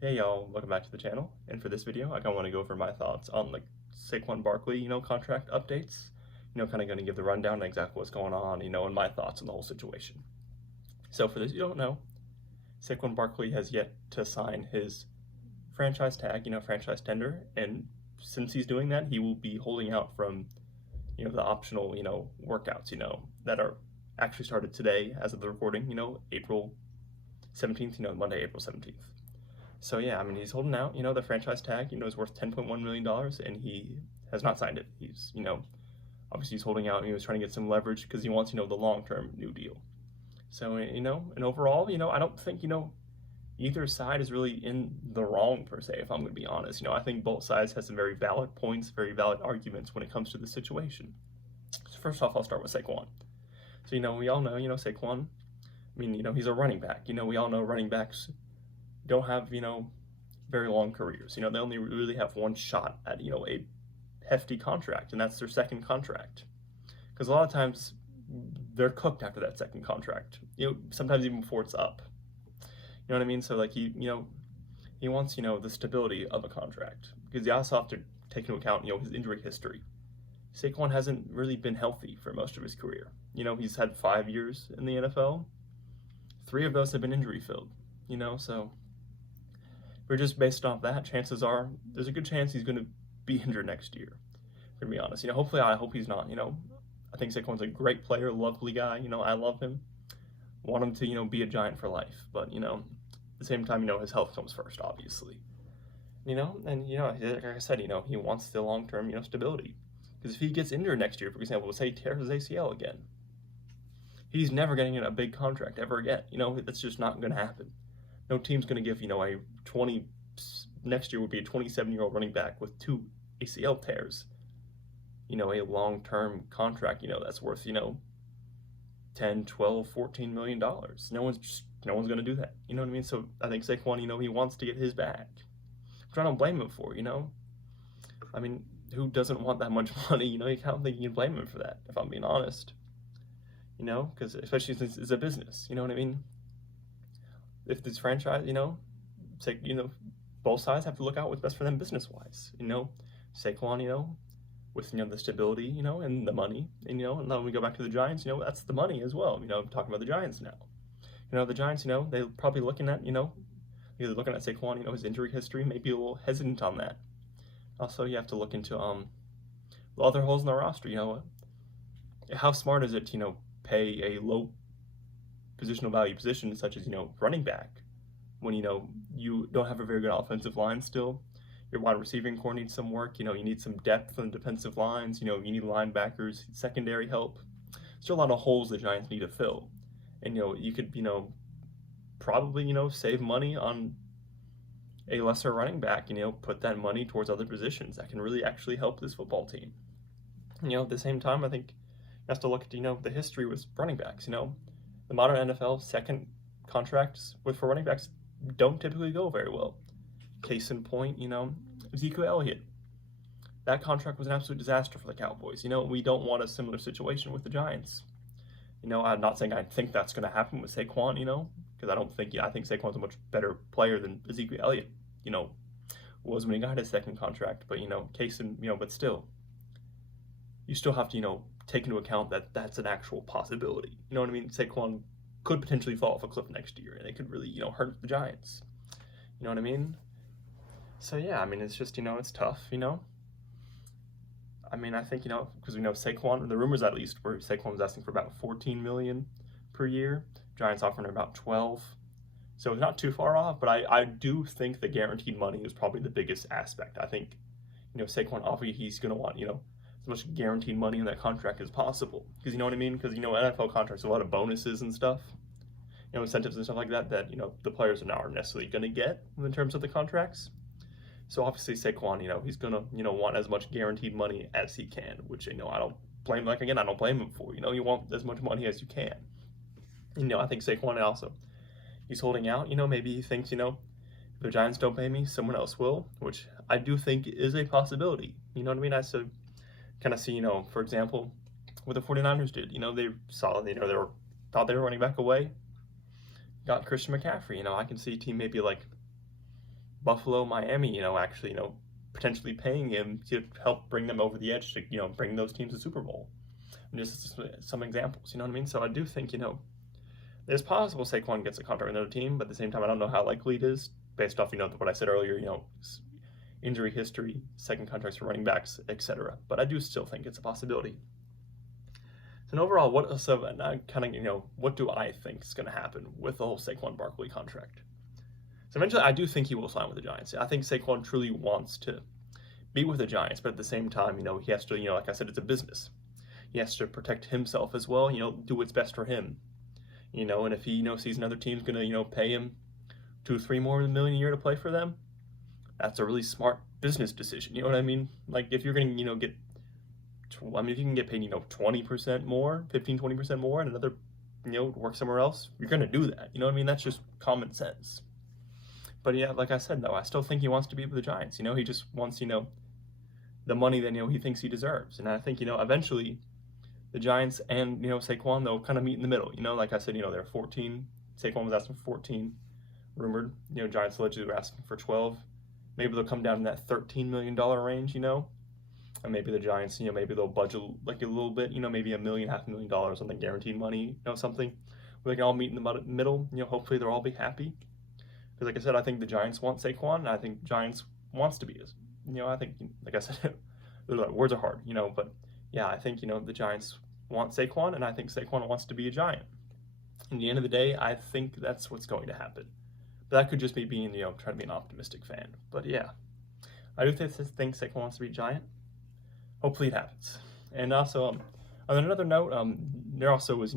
Hey y'all, welcome back to the channel. And for this video, I kind of want to go over my thoughts on like Saquon Barkley, contract updates. Kind of going to give the rundown on exactly what's going on, and my thoughts on the whole situation. So for those you don't know, Saquon Barkley has yet to sign his franchise tag, franchise tender, and since he's doing that, he will be holding out from, the optional, workouts, that are actually started today as of the recording, April 17th, Monday, April 17th. So yeah, I mean, he's holding out, the franchise tag, is worth $10.1 million and he has not signed it. He's, obviously he's holding out and he was trying to get some leverage because he wants, the long-term new deal. So, and overall, I don't think, either side is really in the wrong per se, if I'm going to be honest. I think both sides have some very valid points, very valid arguments when it comes to the situation. So first off, I'll start with Saquon. So, we all know, Saquon, I mean, he's a running back. We all know running backs don't have, very long careers. They only really have one shot at, a hefty contract, and that's their second contract. Because a lot of times they're cooked after that second contract, sometimes even before it's up. You know what I mean? So like he wants, the stability of a contract, because you also have to take into account, his injury history. Saquon hasn't really been healthy for most of his career. He's had 5 years in the NFL. 3 of those have been injury filled, so we're just based off that. Chances are there's a good chance he's going to be injured next year. To be honest, hopefully I hope he's not. I think Saquon's a great player, lovely guy. I love him. Want him to be a Giant for life. But at the same time, his health comes first, obviously. And like I said, he wants the long-term stability. Because if he gets injured next year, for example, say he tears his ACL again, he's never getting a big contract ever again. That's just not going to happen. No team's going to give, next year would be a 27-year-old running back with 2 ACL tears, a long-term contract, that's worth, 10, 12, $14 million. No one's going to do that. You know what I mean? So I think Saquon, he wants to get his bag, which I don't blame him for, I mean, who doesn't want that much money? I don't think you can blame him for that, if I'm being honest. Because especially since it's a business, you know what I mean? If this franchise, say, both sides have to look out what's best for them business-wise. Saquon, with the stability, and the money, and and then we go back to the Giants, that's the money as well. I'm talking about the Giants now. The Giants, they're probably looking at, they're looking at Saquon, his injury history, maybe a little hesitant on that. Also, you have to look into the other holes in the roster. How smart is it to pay a low positional value position such as running back when you don't have a very good offensive line still. Your wide receiving core needs some work. You need some depth on the defensive lines. You need linebackers, secondary help. Still a lot of holes the Giants need to fill. And you could probably save money on a lesser running back. Put that money towards other positions that can really actually help this football team. At the same time, I think you have to look at the history with running backs. The modern NFL second contracts for running backs don't typically go very well. Case in point, Ezekiel Elliott. That contract was an absolute disaster for the Cowboys. We don't want a similar situation with the Giants. I'm not saying I think that's going to happen with Saquon, because I think Saquon's a much better player than Ezekiel Elliott, was when he got his second contract. But, but still, you still have to, take into account that that's an actual possibility. You know what I mean? Saquon could potentially fall off a cliff next year, and it could really, hurt the Giants. You know what I mean? So yeah, I mean, it's just, it's tough, I mean, I think, because we know Saquon, the rumors at least were Saquon was asking for about $14 million per year. Giants offering about 12. So it's not too far off, but I do think the guaranteed money is probably the biggest aspect. I think, Saquon, obviously he's going to want, as much guaranteed money in that contract as possible. Because you know what I mean? Because, NFL contracts, a lot of bonuses and stuff, incentives and stuff like that, the players are not necessarily going to get in terms of the contracts. So obviously Saquon, he's going to, want as much guaranteed money as he can, which, I don't blame, I don't blame him for. You want as much money as you can. I think Saquon also, he's holding out, maybe he thinks, if the Giants don't pay me, someone else will, which I do think is a possibility. You know what I mean? I kind of see, for example, what the 49ers did. They saw, thought they were running back away, got Christian McCaffrey. I can see a team maybe like, Buffalo, Miami, actually, potentially paying him to help bring them over the edge to, bring those teams to Super Bowl. And just some examples, you know what I mean? So I do think, there's possible Saquon gets a contract with another team, but at the same time, I don't know how likely it is based off, what I said earlier, injury history, second contracts for running backs, etc. But I do still think it's a possibility. So overall, what do I think is going to happen with the whole Saquon Barkley contract? So eventually, I do think he will sign with the Giants. I think Saquon truly wants to be with the Giants, but at the same time, he has to, like I said, it's a business. He has to protect himself as well, do what's best for him. And if he, sees another team's going to, pay him $2-3 more million a year to play for them, that's a really smart business decision. You know what I mean? Like if you're going to, get, if you can get paid, 20% more, 15-20% more, and another, work somewhere else, you're going to do that. You know what I mean? That's just common sense. But yeah, like I said, though, I still think he wants to be with the Giants. He just wants, the money that, he thinks he deserves. And I think, eventually the Giants and, Saquon, they'll kind of meet in the middle. Like I said, they're 14. Saquon was asking for 14, rumored. Giants allegedly were asking for 12. Maybe they'll come down in that $13 million range, and maybe the Giants, maybe they'll budget like a little bit, maybe $1 million, $500,000 on the guaranteed money, something where they can all meet in the middle. Hopefully they'll all be happy. Because like I said, I think the Giants want Saquon, and I think Giants wants to be his. I think, like I said, words are hard, but yeah, I think, the Giants want Saquon, and I think Saquon wants to be a Giant. In the end of the day, I think that's what's going to happen. But that could just be being, trying to be an optimistic fan. But yeah, I do think Saquon wants to be a Giant. Hopefully it happens. And also, on another note, there also was,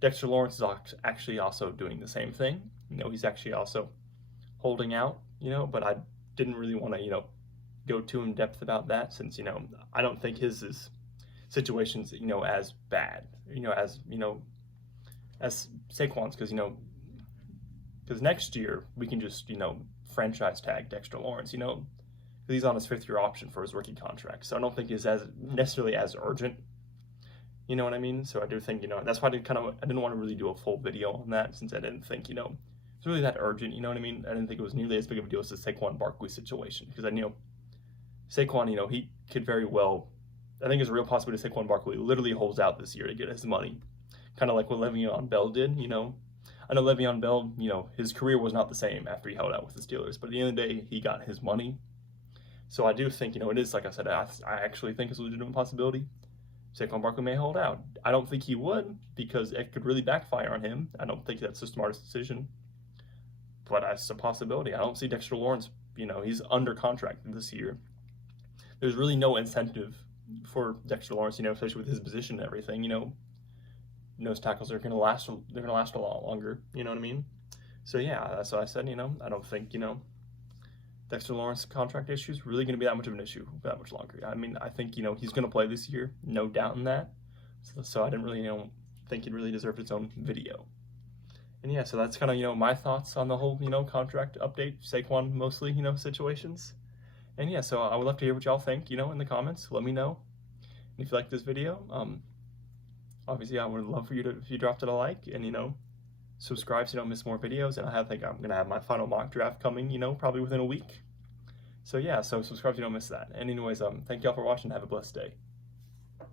Dexter Lawrence is actually also doing the same thing. He's actually also holding out, but I didn't really want to, go too in depth about that since, I don't think his situation's, as bad, as Saquon's, because next year we can just, franchise tag Dexter Lawrence, because he's on his 5th-year option for his rookie contract. So I don't think he's necessarily as urgent. You know what I mean? So I do think, that's why I didn't want to really do a full video on that since I didn't think, it's really that urgent, you know what I mean? I didn't think it was nearly as big of a deal as the Saquon Barkley situation because I knew Saquon, he could very well, I think there's a real possibility Saquon Barkley literally holds out this year to get his money, kind of like what Le'Veon Bell did, I know Le'Veon Bell, his career was not the same after he held out with the Steelers, but at the end of the day, he got his money. So I do think, it is, like I said, I actually think it's a legitimate possibility. Saquon Barkley may hold out. I don't think he would because it could really backfire on him. I don't think that's the smartest decision. But that's a possibility. I don't see Dexter Lawrence, he's under contract this year. There's really no incentive for Dexter Lawrence, especially with his position and everything, nose tackles are going to last, they're going to last a lot longer, you know what I mean? So yeah, that's what I said, I don't think, Dexter Lawrence contract issue is really going to be that much of an issue for that much longer. I mean, I think, he's going to play this year, no doubt in that. So I didn't really, think it really deserved its own video. And yeah, so that's kind of, my thoughts on the whole, contract update, Saquon mostly, situations. And yeah, so I would love to hear what y'all think, in the comments. Let me know. And if you like this video, obviously I would love for you to, if you dropped it a like and, subscribe so you don't miss more videos. And I think I'm going to have my final mock draft coming, probably within a week. So yeah, so subscribe so you don't miss that. And anyways, thank y'all for watching. Have a blessed day.